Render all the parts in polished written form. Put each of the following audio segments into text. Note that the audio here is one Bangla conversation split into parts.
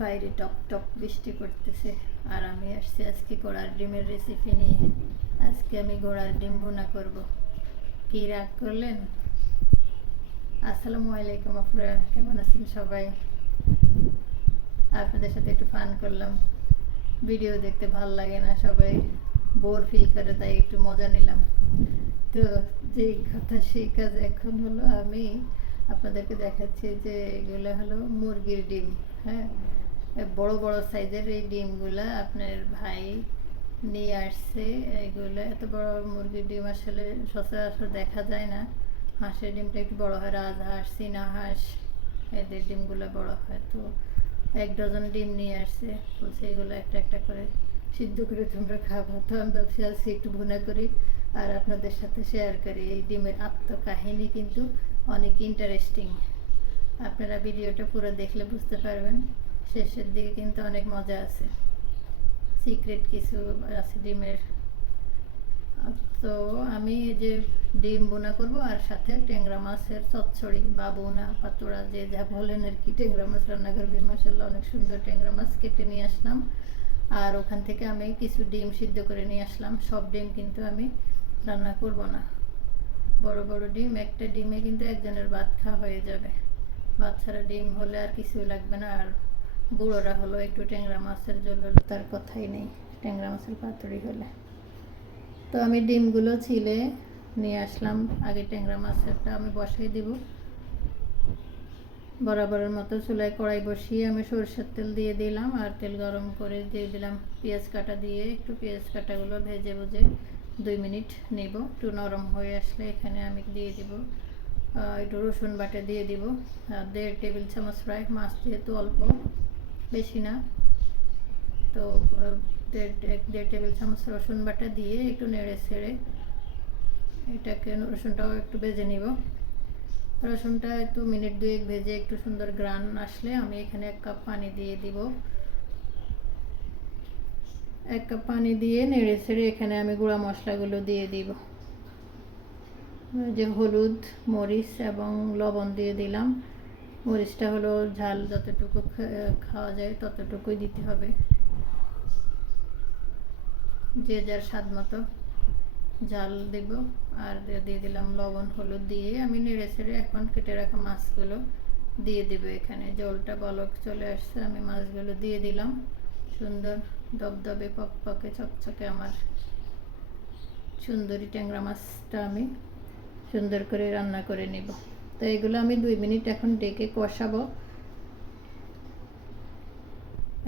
বাইরে টপ টপ বৃষ্টি পড়তেছে আর আমি আসছি আজকে ঘোড়ার ডিমের রেসিপি নিয়ে। আজকে আমি ঘোড়ার ডিম ভুনা করব। কি রাগ করলেন? আসসালামু আলাইকুম আপনারা, কেমন আছেন সবাই? আপনাদের সাথে একটু ফান করলাম। ভিডিও দেখতে ভালো লাগে না, সবাই বোর ফিল করে, তাই একটু মজা নিলাম। তো যেই কথা সেই কাজ, এখন হলো আমি আপনাদেরকে দেখাচ্ছি যে এগুলো হলো মুরগির ডিম। হ্যাঁ, বড় বড় সাইজের এই ডিমগুলা আপনার ভাই নিয়ে আসছে। এগুলো এত বড় মুরগির ডিম আসলে সচরাচর দেখা যায় না। হাঁসের ডিমটা একটু বড় হয়, রাজহাঁস, চীনা হাঁস, এদের ডিমগুলো বড় হয়। তো 1 ডজন ডিম নিয়ে আসছে, বলছে এগুলো একটা একটা করে সিদ্ধ করে তোমরা খাবো। তো আমি ভাবছি আজকে একটু ভুনা করি আর আপনাদের সাথে শেয়ার করি। এই ডিমের আত্মকাহিনী কিন্তু অনেক ইন্টারেস্টিং। আপনারা ভিডিওটা পুরো দেখলে বুঝতে পারবেন, শেষের দিকে কিন্তু অনেক মজা আছে, সিক্রেট কিছু আছে ডিমের। তো আমি এই যে ডিম বোনা করব আর সাথে ট্যাংরা মাছের চচ্চড়ি বা বোনা পাতুড়া যে যা বলেন আর কি। ট্যাংরা মাছ রান্না করবে, মাসাল্লাহ অনেক সুন্দর ট্যাংরা মাছ কেটে নিয়ে আসলাম। আর ওখান থেকে আমি কিছু ডিম সিদ্ধ করে নিয়ে আসলাম। সব ডিম কিন্তু আমি রান্না করব না, বড় বড় ডিম, একটা ডিমে কিন্তু একজনের ভাত খাওয়া হয়ে যাবে। ভাত ছাড়া ডিম হলে আর কিছু লাগবে না। আর বুড়োরা হলো একটু ট্যাংরা মাছের ঝোল হলো তার কথাই নেই, ট্যাংরা মাছের পাতুড়ি হলে। তো আমি ডিমগুলো ছিলে নিয়ে আসলাম। আগে ট্যাংরা মাছটা আমি বসাই দেব। বরাবরের মতো চুলায় কড়াই বসিয়ে আমি সরষের তেল দিয়ে দিলাম আর তেল গরম করে দিয়ে দিলাম পেঁয়াজ কাটা দিয়ে। একটু পেঁয়াজ কাটাগুলো ভেজে ভুজে 2 মিনিট নেব। একটু নরম হয়ে আসলে এখানে আমি দিয়ে দিব একটু রসুন বাটা দিয়ে দিব 1.5 টেবিল চামচ ফ্রাই। মাছ যেহেতু অল্প, বেশি না, তো 1.5 টেবিল চামচ রসুন বাটা দিয়ে একটু নেড়ে ছেড়ে এটাকে, রসুনটাও একটু ভেজে নিব। রসুনটা একটু মিনিট 2 ভেজে একটু সুন্দর গ্রান আসলে আমি এখানে 1 কাপ পানি দিয়ে দিব। 1 কাপ পানি দিয়ে নেড়ে ছেড়ে এখানে আমি গুঁড়া মশলাগুলো দিয়ে দিব। যে হলুদ, মরিচ এবং লবণ দিয়ে দিলাম। মরিচটা হলো ঝাল যতটুকু খাওয়া যায় ততটুকুই দিতে হবে, যে যার স্বাদ মতো ঝাল দেব। আর দিয়ে দিলাম লবণ, হলুদ দিয়ে আমি নেড়ে ছেড়ে এখন কেটে রাখা মাছগুলো দিয়ে দেবো। এখানে জলটা বলক চলে আসছে, আমি মাছগুলো দিয়ে দিলাম। সুন্দর দবদবে পকপকে চকচকে আমার সুন্দরী ট্যাংরা মাছটা আমি সুন্দর করে রান্না করে নেব। তো এগুলো আমি 2 মিনিট এখন ডেকে কষাবো।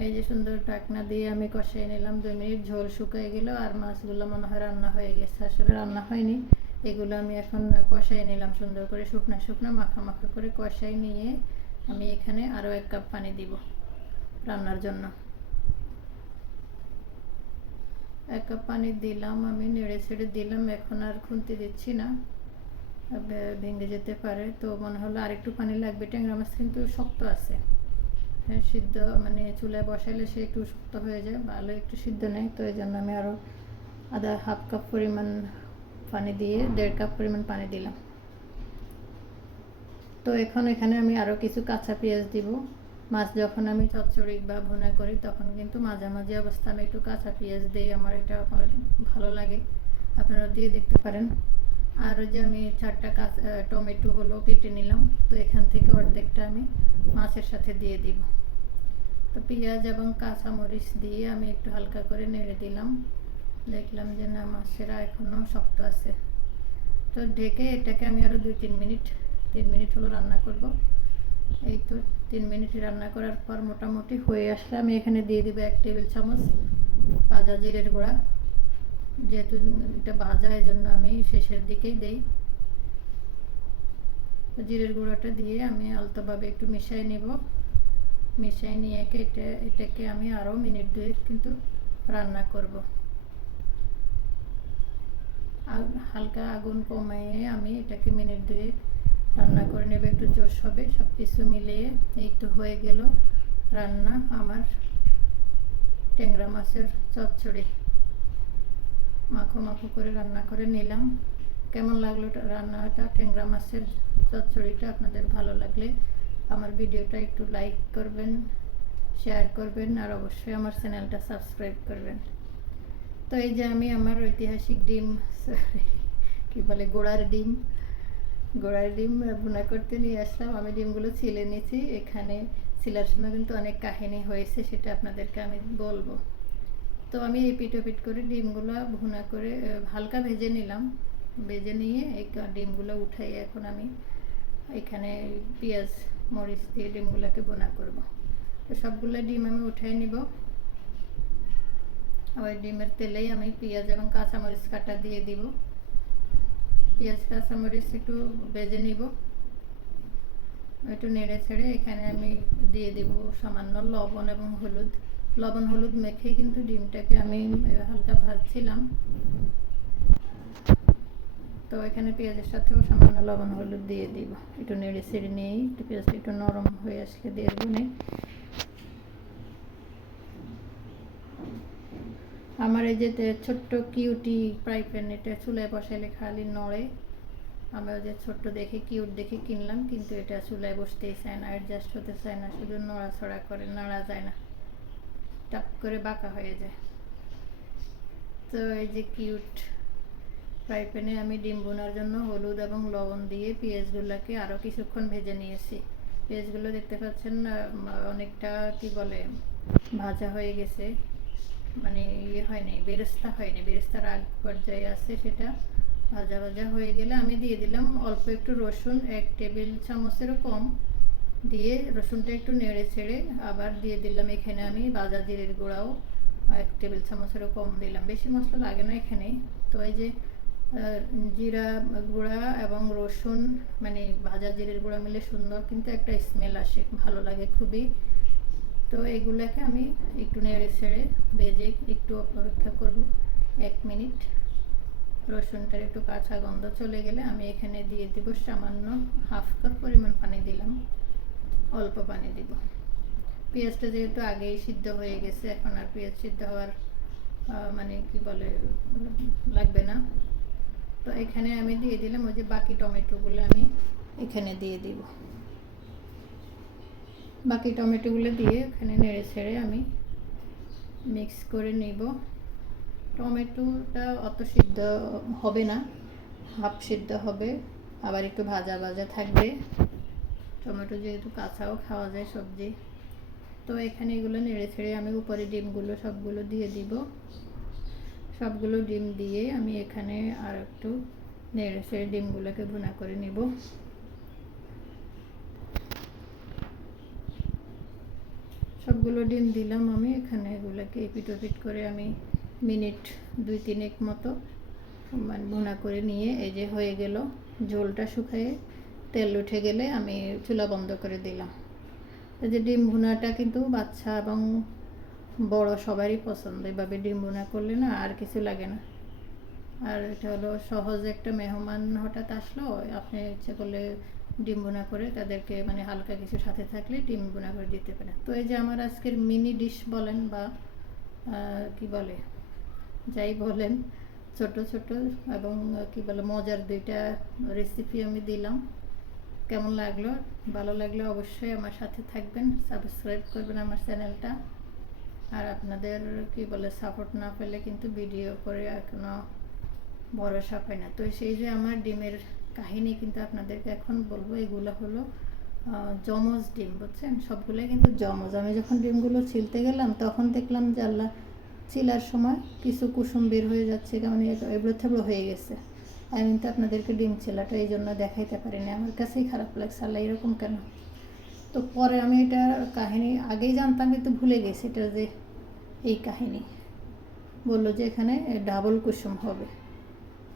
এই যে সুন্দর ঢাকনা দিয়ে আমি কষিয়ে নিলাম। 2 মিনিট ঝোল শুকিয়ে গেল আর মাছগুলো মনে হয় রান্না হয়ে গেছে, আসলে রান্না হয়নি। এগুলো আমি এখন কষিয়ে নিলাম সুন্দর করে, শুকনো শুকনো মাখা মাখা করে কষাই নিয়ে আমি এখানে আরও 1 কাপ পানি দিব রান্নার জন্য। 1 কাপ পানি দিলাম, আমি নেড়ে ছেড়ে দিলাম। এখন আর খুন্তি দিচ্ছি না, ভেঙে যেতে পারে। তো মনে হলো আরেকটু পানি লাগবে। ট্যাংরা মাছ কিন্তু শক্ত আছে, হ্যাঁ, সিদ্ধ মানে চুলায় বসাইলে সে একটু শক্ত হয়ে যায়, ভালো একটু সিদ্ধ নেয়। তো এই জন্য আমি আরও হাফ কাপ পরিমাণ পানি দিয়ে 1.5 কাপ পরিমাণ পানি দিলাম। তো এখন এখানে আমি আরও কিছু কাঁচা পেঁয়াজ দিব। মাছ যখন আমি চচ্চড়ি বা ভুনা করি তখন কিন্তু মাঝামাঝি অবস্থা আমি একটু কাঁচা পেঁয়াজ দিই, আমার এটা আমার ভালো লাগে, আপনারা দিয়ে দেখতে পারেন। আর ওই যে আমি 4টা টমেটো হলো কেটে নিলাম, তো এখান থেকে অর্ধেকটা আমি মাছের সাথে দিয়ে দিব। তো পেঁয়াজ এবং কাঁচামরিচ দিয়ে আমি একটু হালকা করে নেড়ে দিলাম। দেখলাম যে না, মাছেরা এখনও শক্ত আছে। তো ঢেকে এটাকে আমি আরও 3 মিনিট হলো রান্না করব। এই তো 3 মিনিট রান্না করার পর মোটামুটি হয়ে আসলে আমি এখানে দিয়ে দিব 1 টেবিল চামচ ভাজা জিরের গুঁড়া। যেহেতু এটা ভাজা, এই জন্য আমি শেষের দিকেই দিই। তো জিরের গুঁড়াটা দিয়ে আমি আলতোভাবে একটু মিশিয়ে নেব। মিশিয়ে নিয়ে এটাকে আমি আরও মিনিট 2 কিন্তু রান্না করব। হালকা আগুন কমিয়ে আমি এটাকে মিনিট 2 রান্না করে নেব, একটু জোশ হবে। সব কিছু মিলিয়ে এই তো হয়ে গেল রান্না আমার ট্যাংরা মাছের চচ্চড়ি। মাখো মাখো করে রান্না করে নিলাম। কেমন লাগলো রান্নাটা, ট্যাংরা মাছের চচ্চড়িটা? আপনাদের ভালো লাগলে আমার ভিডিওটা একটু লাইক করবেন, শেয়ার করবেন, আর অবশ্যই আমার চ্যানেলটা সাবস্ক্রাইব করবেন। তো এই যে আমি আমার ঐতিহাসিক ডিম, কি বলে, গোড়ার ডিম ভুনা করতে নিয়ে আসলাম। আমি ডিমগুলো ছিলে নিয়েছি। এখানে ছিলার সময় কিন্তু অনেক কাহিনী হয়েছে, সেটা আপনাদেরকে আমি বলবো। তো আমি এপিট ওপিট করে ডিমগুলো ভুনা করে হালকা ভেজে নিলাম। ভেজে নিয়ে এই ডিমগুলো উঠাই এখন আমি এখানে পেঁয়াজ মরিচ দিয়ে ডিমগুলোকে ভুনা করব। তো সবগুলো ডিম আমি উঠাই নিব। ওই ডিমের তেলেই আমি পেঁয়াজ এবং কাঁচামরিচ কাটা দিয়ে দিব। পেঁয়াজ কাঁচামরিচ একটু ভেজে নিব, একটু নেড়ে ছেড়ে এখানে আমি দিয়ে দেব সামান্য লবণ এবং হলুদ। লবণ হলুদ মেখে কিন্তু ডিমটাকে আমি হালকা ভাজছিলাম। তো এখানে পেঁয়াজের সাথেও সামান্য লবণ হলুদ দিয়ে দিব। একটু নেড়ে ছেড়ে নিয়েই একটু পেঁয়াজটা একটু নরম হয়ে আসলে দিয়ে দেবো। আমার এই যে ছোট্ট কিউটি ফ্রাই প্যান, এটা চুলায় বসাইলে খালি নড়ে। আমি ওই যে ছোট্ট দেখে কিউট দেখে কিনলাম, কিন্তু এটা চুলায় বসতেই চায় না, অ্যাডজাস্ট হতে চায় না, শুধু নড়াচড়া করে, নাড়া যায় না, টাক করে বাঁকা হয়ে যায়। তো এই যে কিউট ফ্রাই প্যানে আমি ডিম বোনার জন্য হলুদ এবং লবণ দিয়ে পেঁয়াজগুলোকে আরও কিছুক্ষণ ভেজে নিয়েছি। পেঁয়াজগুলো দেখতে পাচ্ছেন অনেকটা কি বলে ভাজা হয়ে গেছে, মানে ইয়ে হয়নি, বেরেস্তা হয়নি, বেরেস্তার আগ পর্যায়ে আছে। সেটা ভাজা ভাজা হয়ে গেলে আমি দিয়ে দিলাম অল্প একটু রসুন, 1 টেবিল চামচেরও কম দিয়ে রসুনটা একটু নেড়ে ছেড়ে আবার দিয়ে দিলাম এখানে আমি ভাজা জিরের গুঁড়াও 1 টেবিল চামচেরও কম দিলাম। বেশি মশলা লাগে না এখানে। তো এই যে জিরা গুঁড়া এবং রসুন, মানে ভাজা জিরের গুঁড়া মিলে সুন্দর কিন্তু একটা স্মেল আসে, ভালো লাগে খুবই। তো এগুলোকে আমি একটু নেড়ে ছেড়ে ভেজে একটু অপেক্ষা করব 1 মিনিট। রসুনটার একটু কাঁচা গন্ধ চলে গেলে আমি এখানে দিয়ে দিব সামান্য 1/2 কাপ পরিমাণ পানি দিলাম, অল্প পানি দিব। পেঁয়াজটা যেহেতু আগেই সিদ্ধ হয়ে গেছে, এখন আর পেঁয়াজ সিদ্ধ হওয়ার মানে কি বলে লাগবে না। তো এখানে আমি দিয়ে দিলাম ওই যে বাকি টমেটোগুলো আমি এখানে দিয়ে দিব। বাকি টমেটোগুলো দিয়ে এখানে নেড়ে ছেড়ে আমি মিক্স করে নিব। টমেটোটা অত সিদ্ধ হবে না, হাফ সিদ্ধ হবে, আবার একটু ভাজা ভাজা থাকবে। টমেটো যেহেতু কাঁচাও খাওয়া যায় সবজি। তো এখানে এগুলো নেড়ে ছেড়ে আমি উপরে ডিমগুলো সবগুলো দিয়ে দিব। সবগুলো ডিম দিয়ে আমি এখানে আর একটু নেড়ে ছেড়ে ডিমগুলোকে ভুনা করে নিব। সবগুলো ডিম দিলাম আমি এখানে, এগুলোকে এপিট ওপিট করে আমি মিনিট 2-3 মতো মানে ভুনা করে নিয়ে এই যে হয়ে গেল। ঝোলটা শুকিয়ে তেল উঠে গেলে আমি চুলা বন্ধ করে দিলাম। এই যে ডিম ভুনাটা কিন্তু বাচ্চা এবং বড় সবারই পছন্দ। এভাবে ডিম ভুনা করলে না আর কিছু লাগে না। আর এটা হলো সহজ একটা, মেহমান হঠাৎ আসলো, আপনি ইচ্ছে করলে ডিম ভুনা করে তাদেরকে মানে হালকা কিছু সাথে থাকলে ডিম ভুনা করে দিতে পারেন। তো এই যে আমার আজকের মিনি ডিশ বলেন বা কি বলে যাই বলেন, ছোট ছোট এবং কি বলে মজার 2টা রেসিপি আমি দিলাম। কেমন লাগলো? ভালো লাগলে অবশ্যই আমার সাথে থাকবেন, সাবস্ক্রাইব করবেন আমার চ্যানেলটা। আর আপনাদের কি বলে সাপোর্ট না পেলে কিন্তু ভিডিও করে এখনো ভরসা পাই না। তো সেই যে আমার ডিমের কাহিনী কিন্তু আপনাদেরকে এখন বলবো। এগুলো হলো জমজ ডিম, বুঝছেন? সবগুলোই কিন্তু জমজ। আমি যখন ডিমগুলো ছিলতে গেলাম তখন দেখলাম যে আল্লাহ, চিলার সময় কিছু কুসুম বের হয়ে যাচ্ছে, কেমন এবড়ো থেবড়ো হয়ে গেছে। আমি কিন্তু আপনাদেরকে ডিম ছেলাটা এই জন্য দেখাইতে পারিনি, আমার কাছেই খারাপ লাগছে, আল্লাহ এরকম কেন। তো পরে আমি এটা কাহিনী আগেই জানতাম কিন্তু ভুলে গেছি এটা যে এই কাহিনী। বললো যে এখানে ডাবল কুসুম হবে।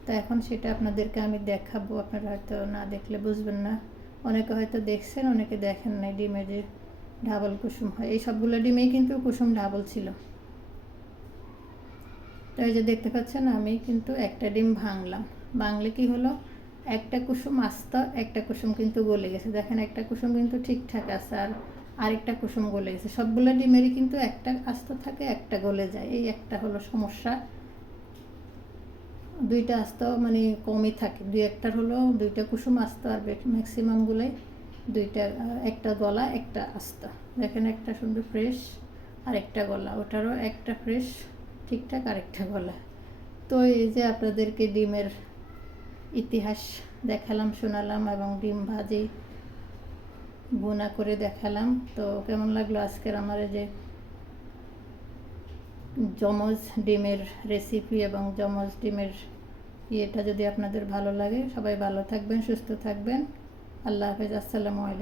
তো এখন সেটা আপনাদেরকে আমি দেখাবো, আপনারা হয়তো না দেখলে বুঝবেন না। অনেকে হয়তো দেখছেন, অনেকে দেখেন নাই। ডিমে যে ডাবল কুসুম হয়, এই সবগুলো ডিমেই কিন্তু কুসুম ডাবল ছিল। তো এই যে দেখতে পাচ্ছেন আমি কিন্তু একটা ডিম ভাঙলাম। ভাঙলে কি হলো, একটা কুসুম আস্ত, একটা কুসুম কিন্তু গলে গেছে। দেখেন একটা কুসুম কিন্তু ঠিকঠাক আছে, আর আরেকটা কুসুম গলে গেছে। সবগুলো ডিমেরই কিন্তু একটা আস্ত থাকে, একটা গলে যায়। এই একটা হলো সমস্যা। 2টা আস্ত মানে কমই থাকে, 2-1টার হলো 2টা কুসুম আস্ত, আর ম্যাক্সিমামগুলোই দুইটা, একটা গলা একটা আস্তা। দেখেন একটা সুন্দর ফ্রেশ আর একটা গলা, ওটারও একটা ফ্রেশ ঠিকঠাক আর একটা গলা। তো এই যে আপনাদেরকে ডিমের ইতিহাস দেখালাম, শোনালাম, এবং ডিম ভাজি ভুনা করে দেখালাম। তো কেমন লাগলো আজকের আমার এই যে জমজ ডিমের রেসিপি এবং জমজ ডিমের ইয়েটা যদি আপনাদের ভালো লাগে, সবাই ভালো থাকবেন, সুস্থ থাকবেন। আল্লাহ হাফেজ, আসসালামু আলাইকুম।